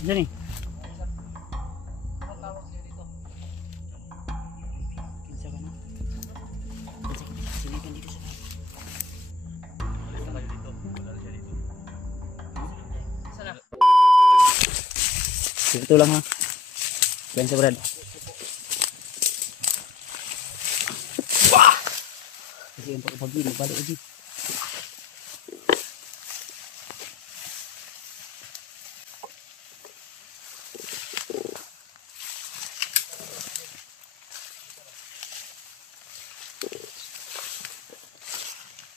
Diyan eh. Kinsa ka na? Kinsa ka na? Sinipan dito sa bahay. Alis na kayo dito. Wala na siya dito. Sana. Dito lang ha. Yan sa Brad. Wah! Kasi yung pag-pagi, magbalik lagi.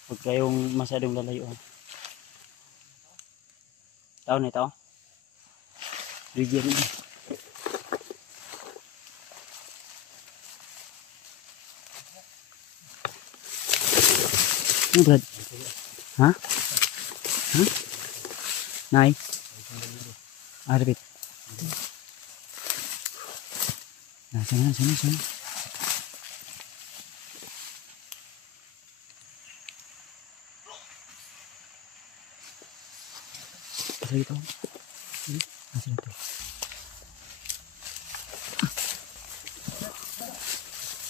Huwag kayong masyadong lalayo ha. Tao na ito. Region ini. Ini Brad. Hah? Hah? Nai. Arbit. Nah, sana. Asal itu. Asal itu.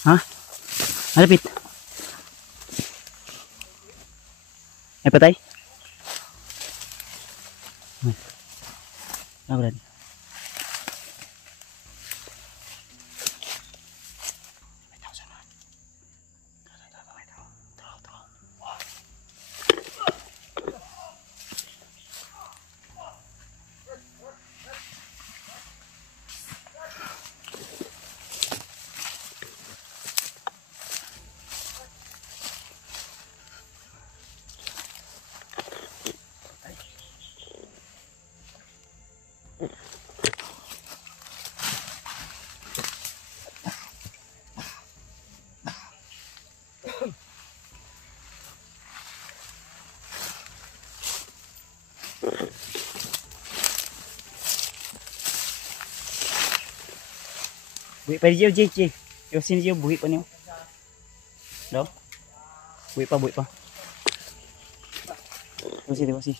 Hah? Arbit. Patay? Nah, Brad. Buhi pa diyo, Jay. Yo sini diyo buhi pa niyo. Do? Buhi pa. Masih.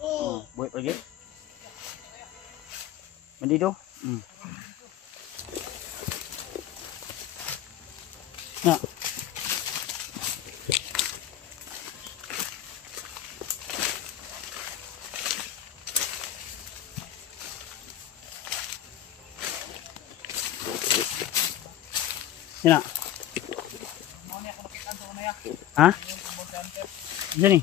Oh, buhi pa diyo. Bandido. Nah. Sina? Ha? Diyan eh.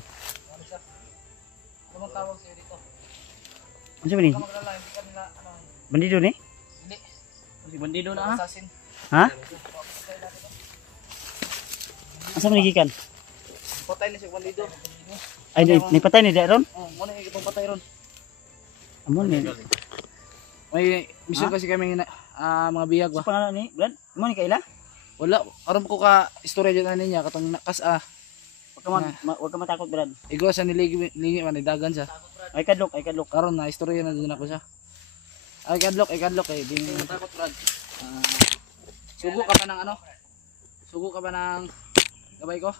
Anong tawag sa'yo dito? Ano siya ba ni? Maglala, hindi ka nila, Bandido ni? hindi. Si bandido na ha? Assassin. Ha? Asa man gikan? Patay na siya bandido. Ay, nipatay ni Daron? Oh, muna yung itong patay ron. Amon ni. May mission kasi kami mga biyag Sa ba? pangalan ni Brad? Amon ni kaila? Wala, aram ko ka istorya dyan niya katong nakas Wag ka matakot Brad. Igwa sa niligi man dagan siya. Ay kadlok. Karon na istorya na din ako siya. Ay kadlok eh di matakot Brad. Sugo ka ba ng ano? Sugo ka ba ng gabay ko?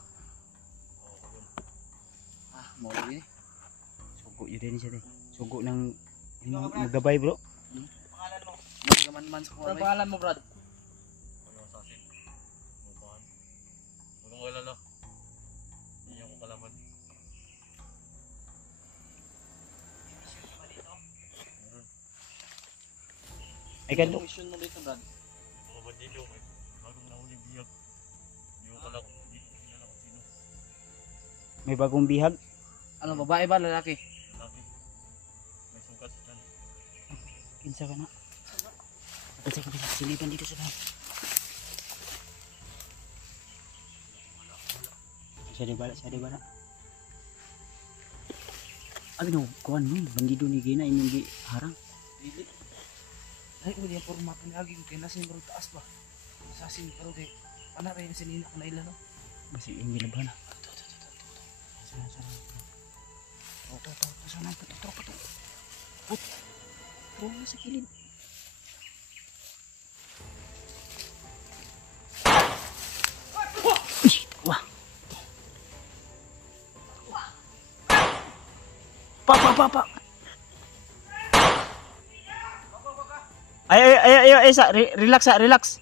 Mo lagi. Sugo yun din siya. Sugo ng magabay bro. Pangalan mo? Magaman sa kumabay. Pangalan mo Brad? Assassin. Mupahan. Huwag kang alala. Hindi ako kalaban. Ay kadlok. Mission mo dito Brad? Mga bandido. Bagong nahuli biyag. Hindi ko kala kung sino. May bagong bihag. Ano, babae ba lalaki? Lalaki. May sugat dyan. Kinsa ka na? Kinsa ka na? Sinipan dito sa bahay. Siya di bala. Abi no, kuan mo, bandido ni Gina inyong giharang. Dili. Ay, uli ang format ni Agi kay nasa yung taas ba? Assassin pero kay ana rin sinina ko na ila no. Masih yung gilaban. Sana. Sana patok. Tuwa sa kilid. Wah. Pa. Ay, sa, relax sa, relax.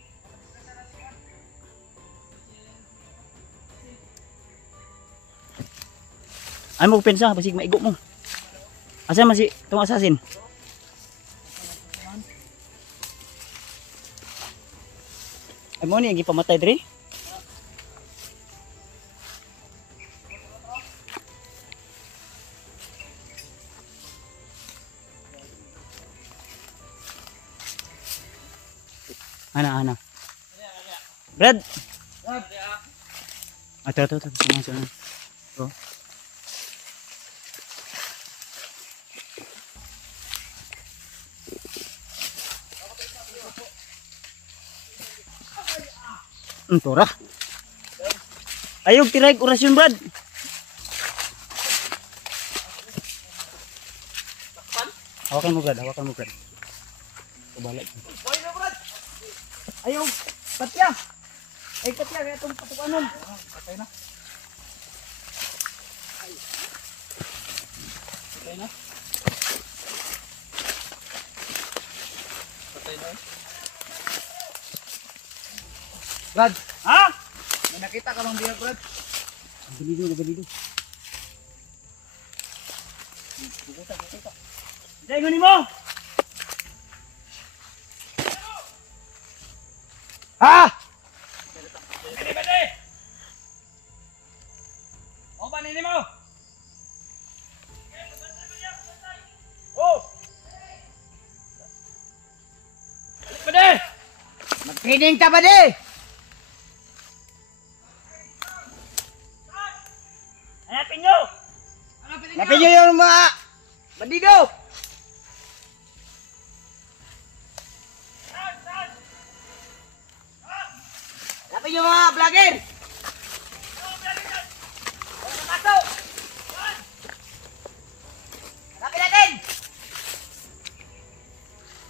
Ay mo pensa, basig maigo mo. Asa man si itong assassin? Ay mo ni gipamatay diri. Ana. Brad. Ato. Masuk. Oh. Tora. Ayog tiray orasyon, Brad. Hawakan mo, Brad. Kubalik. Boy na Brad. Ayog, patya. Ay, patya. Kaya itong patukanon. Patay na. Brad, Ha? may nakita ka lang diyan Brad. Nagalido. Bukuta. Jaingon mo! Ha? Bede! O ba nini mo? Oh! Bede! Magtraining ka Bede! Hanapin nyo yung mga bandido! Hanapin nyo mga vlogger! Hanapin natin!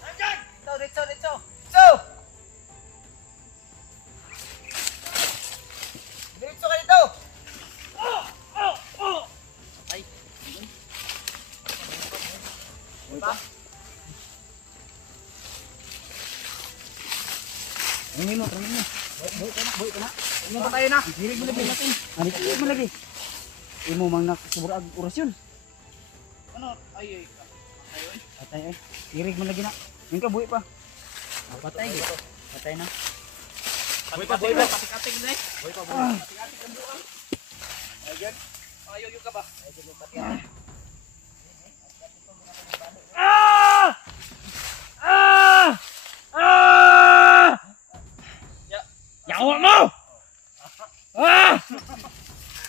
Dito! Diretso ka dito! Training mo. Boy ka na. Ano ba tayo na? Dirig mo lagi. Imo mang nakasuburag orasyon. Ano? Ay. Patay ay. Dirig mo lagi na. Yung ka buhi pa. Patay na. Boy pa. Pati-kating na eh. Boy pa. Pati-kating ang buang. Ayun. Ayaw ka ba? Ayun yung pati-kating. Yawa mo!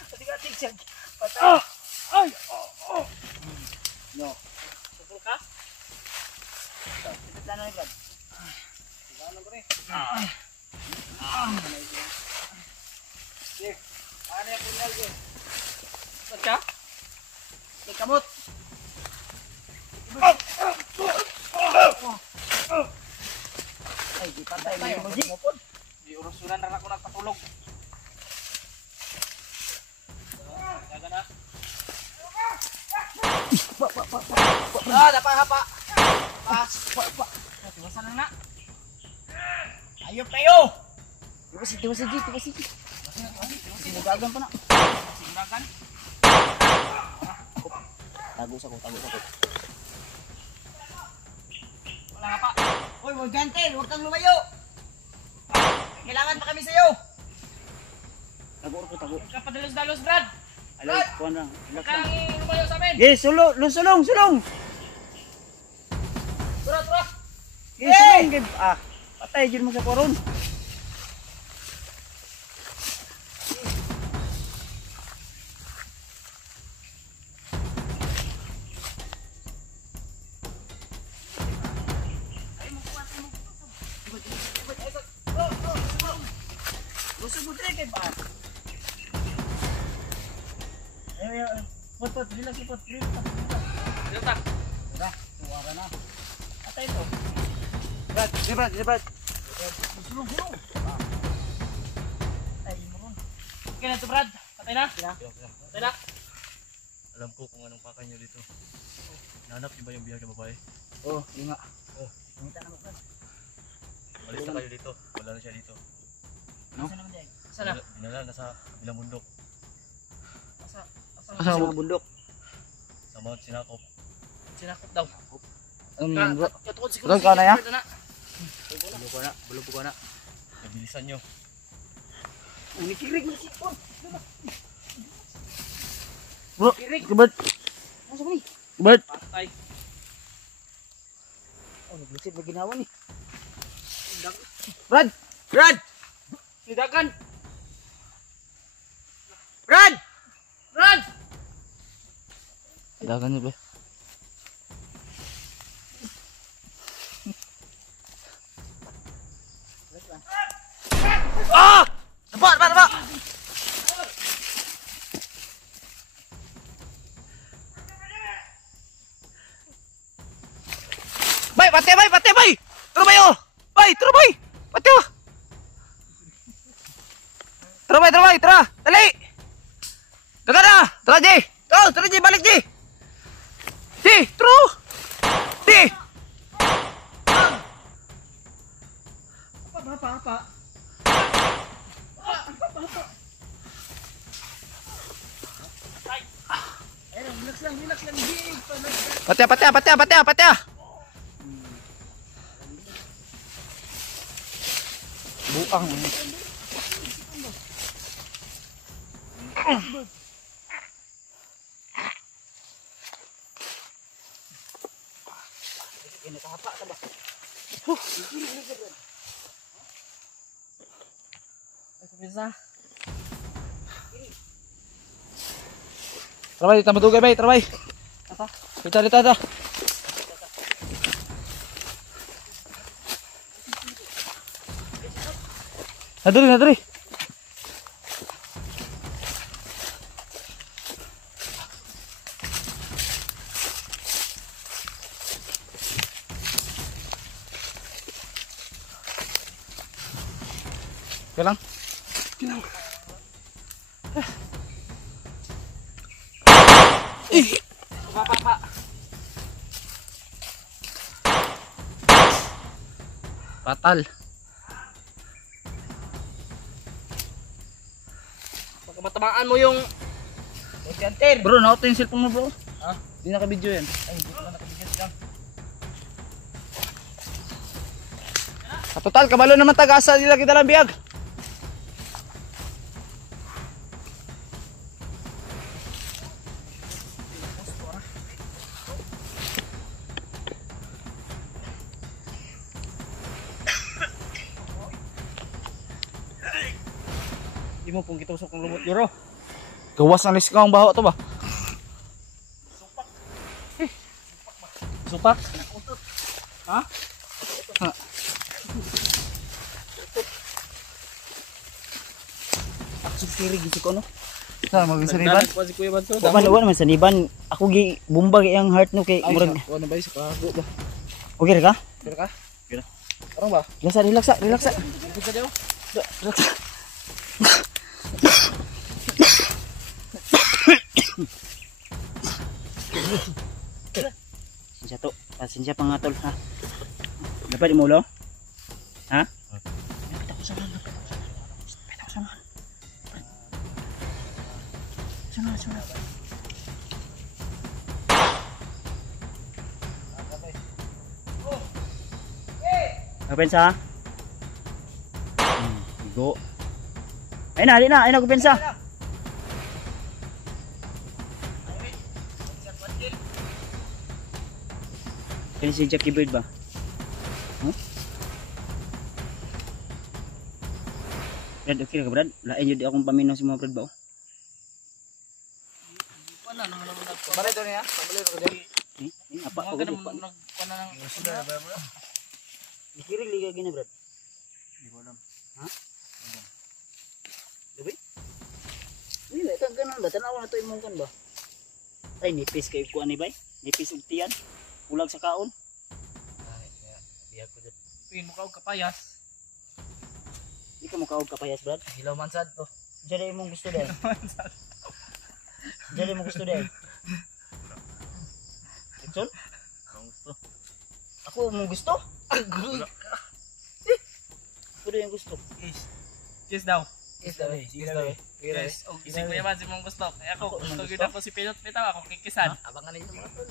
Pati-kating siya. Patay. Ay! No. Sukul ka? Sana ni Brad. Ano ko rin? Sige. Ano yung punyal ko? Saan ka? May kamot. Ay, di patay Tayo. mo G. Di urusunan na ako nagpatulog. Gaga na. Dapa. Pas. Tiwasan na na. Ayop kayo. Tiwas G. Sinugagan pa na. Siguragan. Tago sa ko. Wala nga pa. Uy, huwag gantin, huwag kang lumayo. Kailangan pa kami sa'yo. Tago. Huwag ka padalos-dalos, Brad. Alay, kuhan lang. Huwag Relax lang. kang lumayo sa amin. Yes, sulong. Tura. Yes, sulong. Patay dyan mo sa koron. Lusog mo dre kay ba? Ay. Pot, relax. Dito tak. Tuwara na. Patay to. Brad. Sulong. Ay, mo ron. Okay na to, Brad. Patay na. Patay na. Alam ko kung anong pakay nyo dito. Nahanap niyo ba yung bihag na babae? Oh, yun nga. Kumita na mo brad. Malis na kayo dito. Wala na siya dito. No? Asa naman di ay? Saan na? Dinala na sa kabilang bundok. Asa Sa mga bundok. Sa Mount Sinakop. Sinakop daw. Bro. Katukod siguro. Bro, ka na ya? Bulog ko na. Nabilisan nyo. Unikirig mo si Pon. Bro, Bert. Asa ba ni? Bert. Patay. Oh, naglusid na ginawa ni. Brad! Brad! Sidakan! Brad! Brad! Dagan niyo ba? Ah! Nampak! Bay, patay bay! Tara bay oh! Bay, tara bay! Patay oh! Tara bay, tara! Dali! Daga na! Tara Jay! Tara Jay, balik Jay! Jay, tara! Jay! Apa? Relax lang, Jay! Patay! Buang. Ini kahapa ka ba? Bisa. Trabay, tambah tugay bay, trabay. Apa? Dito. Nadiri. Kelang. Pak. Fatal. Baka matamaan mo yung Canter. Bro, na-auto yung cellphone mo bro. Ha? Hindi naka-video yan. Ay, hindi ko na nakabigyan lang. Total, kabalo naman taga-asa nila kita lang biyag. Di mo pong kita usok ng lumot Euro. Gawas ng liskaw ang baho to ba? Supak. Ha? Siri gitu ko no. Sa mag-saniban? Kuha si Kuya Banso. Wala man saniban. Ako gi bumbag ang heart no kay murag. Ano ba isa kago ba? Okay ra ka? Kira ka? Kira. Arong ba? Relax. Bisa daw. Relax. Pasensya to. Pasensya pa nga tol ha. Dapat di mo ulo? Ha? Lapit ako sa mga. Sana. Kapensa? Go. Ayun na, kapensa. Kani si Jackie Bird ba? Huh? Brad, okay ka Brad? Lain yun di akong paminaw si mga Brad ba? Wala naman ako. Balik to niya. Balik ko din. Apa? Mga ganun nagpana ng Dikirig liga gini Brad? Hindi ko alam. Ha? Gabi? Hindi, ito ganun ba? Tanawa na ito imong kan ba? Ay, nipis kayo kuha ni bay? Nipis og tiyan? Ulag sa kaon? biyag ko dito. Pin mo ka og kapayas. Hindi ka makaog kapayas Brad? Hilaw man sad to. Diyan imong gusto dahil. Diyan imong gusto dahil. ko mong gusto. Puro yung gusto. Kiss daw. Yes daw eh. Yes daw eh. Yes. O gising ko yaman si mong gusto. Eh ako, gusto gina ko si Pinot Pitaw. Ako kikisan. Abangan ninyo mga tol.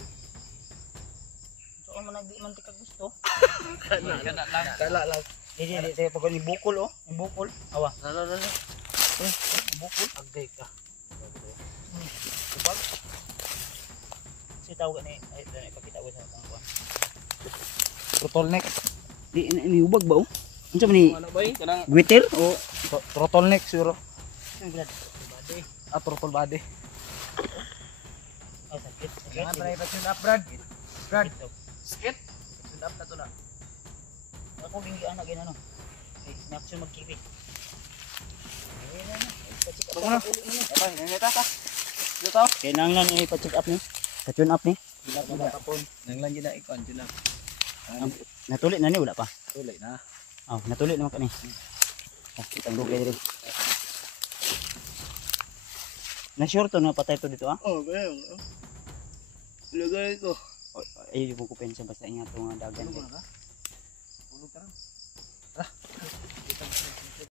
So man nagdi man tika gusto. Kana lang. Kala lang. Di pag ni bukol oh, ni bukol. Awa. Lalo. Bukol. Agday ka. Subag. Si tawag ni ay dali pakita ko sa tang kuan. Turtleneck. Di ni ubag ba oh? Unsa man ni Ano ba eh? Kanang Gwitter o Turtleneck siguro. Brad? Ah, turtle body. Ay sakit. Kailangan try pa tune up, Brad. Brad. Skit. Tune up na to na. Ako linggi anak gina no. Eh, naksyon magkiri. Ayun na. Pa-check up na. Apa, ini ta. Dito. Kaya nang lang ni pa-check up ni. Pa-tune up ni. Nang lang gina ikon dyan na. Natulit na ni wala pa. Tuloy na. Oh, natulit naman kani. Ah, kitang dugay diri. Na short to na patay to dito ah. Oh, bayang. Lagay ko. Ay, di mo ko pensa basta ingat to nga dagan. Tulog ka na.